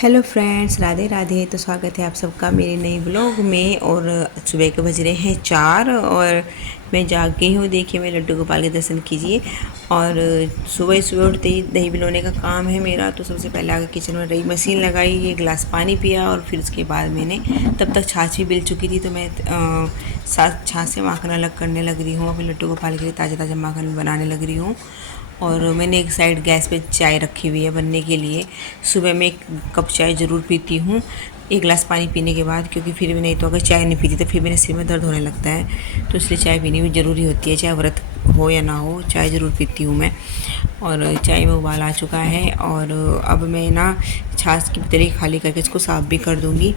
Hello friends, Radhe Radhe. तो स्वागत है आप सबका मेरे नए ब्लॉग में। और सुबह के बज रहे हैं 4 और मैं जाग गई हूँ। देखिए मैं लड्डू गोपाल के दर्शन कीजिए। और सुबह सुबह उठते ही दही भिगोने का काम है मेरा। तो सबसे पहले आकर किचन में रही, मशीन लगाई, एक गिलास पानी पिया और फिर उसके बाद मैंने तब तक छाछ भी बिल चुकी थी। तो मैं साथ छाछ से माखन अलग करने लग रही हूँ। अपने लड्डू गोपाल के लिए ताज़ा ताज़ा माखन बनाने लग रही हूँ। और मैंने एक साइड गैस पे चाय रखी हुई है बनने के लिए। सुबह में एक कप चाय ज़रूर पीती हूँ, एक गिलास पानी पीने के बाद, क्योंकि फिर भी नहीं तो अगर चाय नहीं पीती तो फिर मेरे सिर में दर्द होने लगता है। तो इसलिए चाय पीनी भी ज़रूरी होती है, चाहे व्रत हो या ना हो, चाय ज़रूर पीती हूँ मैं। और चाय में उबाल आ चुका है और अब मैं ना छाछ की पतली खाली करके इसको साफ़ भी कर दूँगी।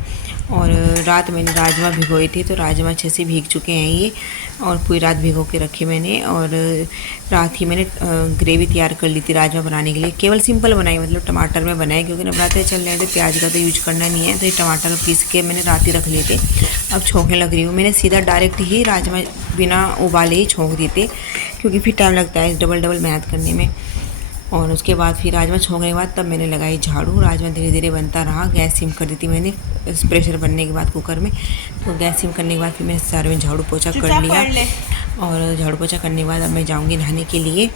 और रात मैंने राजमा भिगोए थे तो राजमा अच्छे से भीग चुके हैं ये, और पूरी रात भिगो के रखे मैंने। और रात ही मैंने ग्रेवी तैयार कर ली थी राजमा बनाने के लिए। केवल सिंपल बनाई, मतलब टमाटर में बनाए, क्योंकि नवरात्रे चल रहे थे, प्याज का तो यूज करना नहीं है। तो ये टमाटर पीस के मैंने रात ही रख लिए थे। अब छोंकने लग रही हूँ। मैंने सीधा डायरेक्ट ही राजमा बिना उबाले ही छोंक दिए थे, क्योंकि फिर टाइम लगता है डबल डबल मेहनत करने में। और उसके बाद फिर राजमा छोंकने के बाद तब मैंने लगाई झाड़ू। राजमा धीरे धीरे बनता रहा। गैस सिम कर दी थी मैंने प्रेशर बनने के बाद कुकर में। तो गैस सिम करने के बाद फिर मैंने सारे में झाड़ू पोछा कर लिया। और झाड़ू पोछा करने के बाद अब मैं जाऊंगी नहाने के लिए।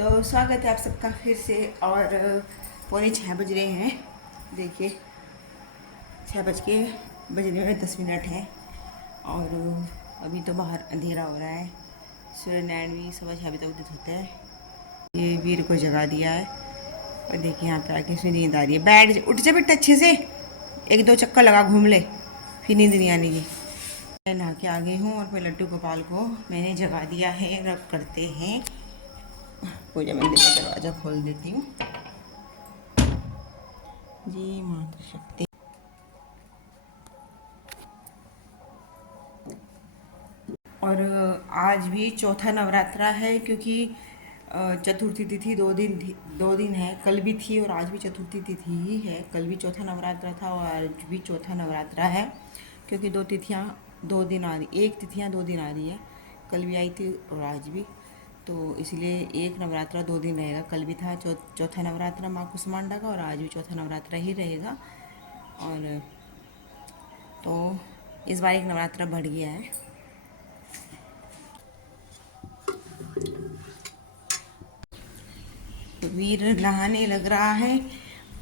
तो स्वागत है आप सबका फिर से। और 6:45 बज रहे हैं। देखिए 6 बजने में 10 मिनट है। और अभी तो बाहर अंधेरा हो रहा है। सूर्य नारायण भी 6:15 बजे तक उदित होता है। ये वीर को जगा दिया है। और देखिए यहाँ पे आके इसमें नींद आ रही है। बैठ उठ जा बेटा, अच्छे से 1-2 चक्कर लगा, घूम ले, फिर नींद नहीं आने की। मैं नहा के आ गई हूँ और फिर लड्डू गोपाल को मैंने जगा दिया है। रब करते हैं पूजा मंदिर का दरवाज़ा खोल देती हूँ। जी मातृ शक्ति। और आज भी चौथा नवरात्रा है, क्योंकि चतुर्थी तिथि 2 दिन है। कल भी थी और आज भी चतुर्थी तिथि ही है। कल भी चौथा नवरात्रा था और आज भी चौथा नवरात्रा है, क्योंकि 2 तिथियाँ 2 दिन आ रही, एक तिथियाँ 2 दिन आ रही है। कल भी आई थी और आज भी, तो इसलिए एक नवरात्रा 2 दिन रहेगा। कल भी था चौथा नवरात्रा माँ कुसमांडा का, और आज भी चौथा नवरात्रा ही रहेगा। और तो इस बार एक नवरात्रा बढ़ गया है। वीर नहाने लग रहा है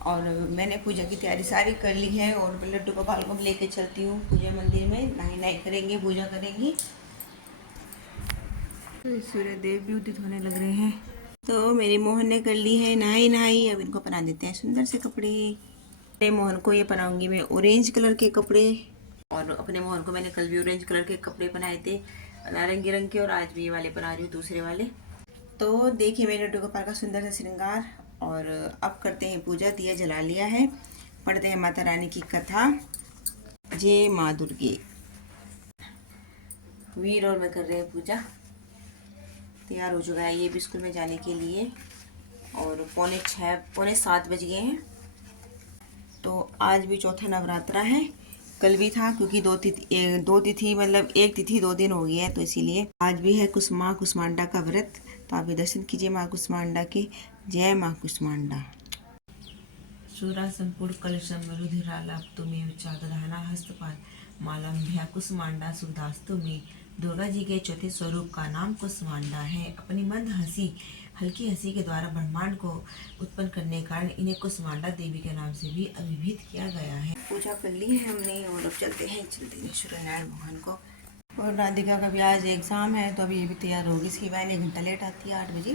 और मैंने पूजा की तैयारी सारी कर ली है। और लड्डू गोपाल को लेके चलती हूँ पूजा मंदिर में। नहाई करेंगे, पूजा करेंगी। सूर्य देव भी उदित होने लग रहे हैं। तो मेरी मोहन ने कर ली है नहाई। अब इनको पहना देते हैं सुंदर से कपड़े। मेरे मोहन को ये पहनाऊंगी मैं ऑरेंज कलर के कपड़े। और अपने मोहन को मैंने कल भी ऑरेंज कलर के कपड़े पहनाए थे, नारंगी रंग के, और आज भी ये वाले पहना रही हूँ, दूसरे वाले। तो देखिए मेरे लड्डू गोपाल का सुंदर सा श्रृंगार। और अब करते हैं पूजा। दिया जला लिया है, पढ़ते हैं माता रानी की कथा। जय माँ दुर्गे। वीर और मैं कर रहे हैं पूजा। तैयार हो चुका है ये भी स्कूल में जाने के लिए। और 6:45 बज गए हैं। तो आज भी चौथा नवरात्रा है। कल भी था, क्योंकि दो तिथि मतलब एक तिथि 2 दिन हो गई है, तो इसीलिए आज भी है माँ कुसमांडा का व्रत। तो आप भी दर्शन कीजिए माँ कुसमांडा के। जय माँ कुसमांडा। शूरा संपूर्ण कलशम रुधिरालाप्तु में चादधाना हस्तपाद मालम्भ्या कुसमांडा सुखदास्तु में। दुर्गा जी के चौथे स्वरूप का नाम कुसमांडा है। अपनी मंद हल्की हंसी के द्वारा ब्रह्मांड को उत्पन्न करने के कारण इन्हें कुसमांडा देवी के नाम से भी अभिहित किया गया है। पूजा कर ली है हमने और अब चलते हैं सूर्य नारायण भगवान को। और राधिका का भी आज एग्ज़ाम है, तो अभी ये भी तैयार होगी। इसकी वैन 1 घंटा लेट आती है, 8 बजे।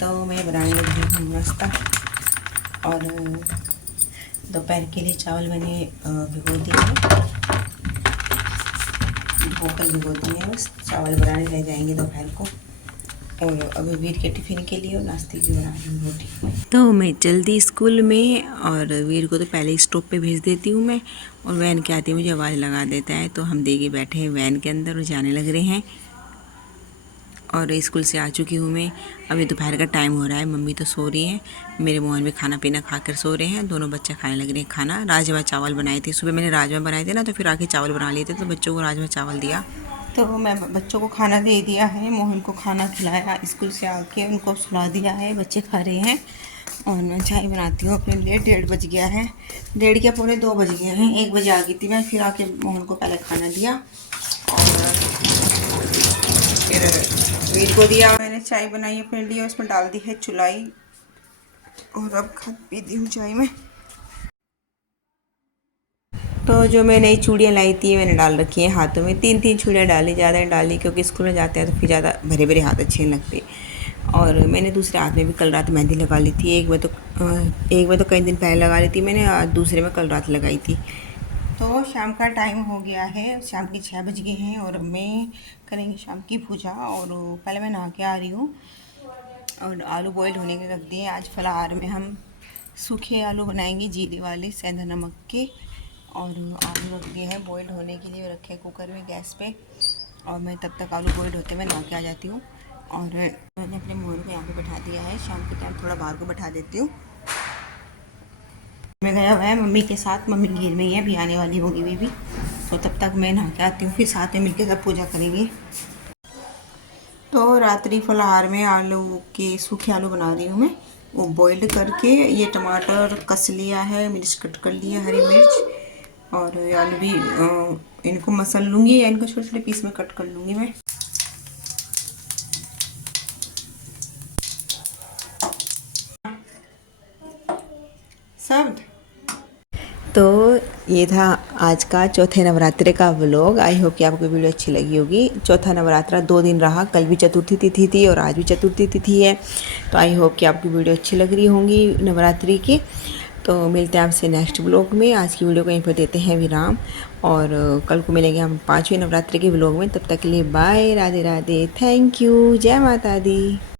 तो मैं बनाने लगी हूँ नाश्ता। और दोपहर के लिए चावल मैंने भिगो दिए हैं, धोकर भिगो दिए हैं। बस चावल बनाने रह जाएंगे दोपहर को। और अभी वीर के टिफ़िन के लिए और नाश्ते की बना रही हूँ रोटी। तो मैं जल्दी स्कूल में, और वीर को तो पहले स्टॉप पे भेज देती हूँ मैं। और वैन के आते मुझे आवाज़ लगा देता है, तो हम देके बैठे हैं वैन के अंदर और जाने लग रहे हैं। और स्कूल से आ चुकी हूँ मैं। अभी दोपहर का टाइम हो रहा है। मम्मी तो सो रही है, मेरे मोहन भी खाना पीना खाकर सो रहे हैं। दोनों बच्चे खाने लग रहे हैं खाना। राजमा चावल बनाए थे सुबह, मैंने राजमा बनाए थे ना, तो फिर आके चावल बना लिए थे, तो बच्चों को राजमा चावल दिया। तो मैं बच्चों को खाना दे दिया है, मोहन को खाना खिलाया, स्कूल से आके उनको सुला दिया है, बच्चे खा रहे हैं। और मैं चाय बनाती हूँ अपने लिए। 1:30 बज गया है, 1:30 क्या पौने 2 बज गए हैं। 1 बजे आ गई थी मैं, फिर आके मोहन को पहले खाना दिया और फिर वीर को दिया। मैंने चाय बनाई अपने लिए, उसमें डाल दी है चुलाई और अब खा पीती हूँ चाय में। तो जो मैं नई चूड़ियाँ लाई थी मैंने डाल रखी हैं हाथों में। 3 चूड़ियाँ डाली, ज़्यादा नहीं डाली क्योंकि स्कूल में जाते हैं तो फिर ज़्यादा भरे भरे हाथ अच्छे नहीं लगते। और मैंने दूसरे हाथ में भी कल रात मेहंदी लगा ली थी। एक में तो कई दिन पहले लगा ली थी मैंने, और दूसरे में कल रात लगाई थी। तो शाम का टाइम हो गया है, शाम के 6 बज गए हैं और मैं करेंगे शाम की पूजा। और पहले मैं नहा के आ रही हूँ और आलू बॉयल होने के रख दिए। आज फलाहार में हम सूखे आलू बनाएंगे, जीरे वाले सेंधा नमक के। और आलू रख दिए हैं बॉयल होने के लिए, रखे कुकर में गैस पे। और मैं तब तक आलू बॉयल होते मैं नहा के आ जाती हूँ। और मैंने अपने मोहन को यहाँ पे बैठा दिया है, शाम के टाइम थोड़ा बाहर को बैठा देती हूँ। मैं गया हुआ है मम्मी के साथ, मम्मी घेर में ही है, अभी आने वाली होगी भी। तो तब तक मैं नहा के आती हूँ, फिर साथ में मिलकर सब पूजा करेंगे। तो रात्रि फलाहार में आलू के सूखे आलू बना रही हूँ मैं, वो बॉइल्ड करके। ये टमाटर कस लिया है, मिर्च कट कर लिया, हरी मिर्च। और आलू भी इनको मसल लूँगी या इनको छोटे छोटे पीस में कट कर लूँगी मैं। सब तो ये था आज का चौथे नवरात्रि का व्लॉग। आई होप कि आपको वीडियो अच्छी लगी होगी। चौथा नवरात्रा 2 दिन रहा, कल भी चतुर्थी तिथि थी और आज भी चतुर्थी तिथि है। तो आई होप कि आपकी वीडियो अच्छी लग रही होंगी नवरात्रि की। तो मिलते हैं आपसे नेक्स्ट व्लॉग में। आज की वीडियो को यहीं पर देते हैं विराम और कल को मिलेंगे हम 5वें नवरात्रि के व्लॉग में। तब तक के लिए bye, Radhe Radhe, thank you, जय माता दी।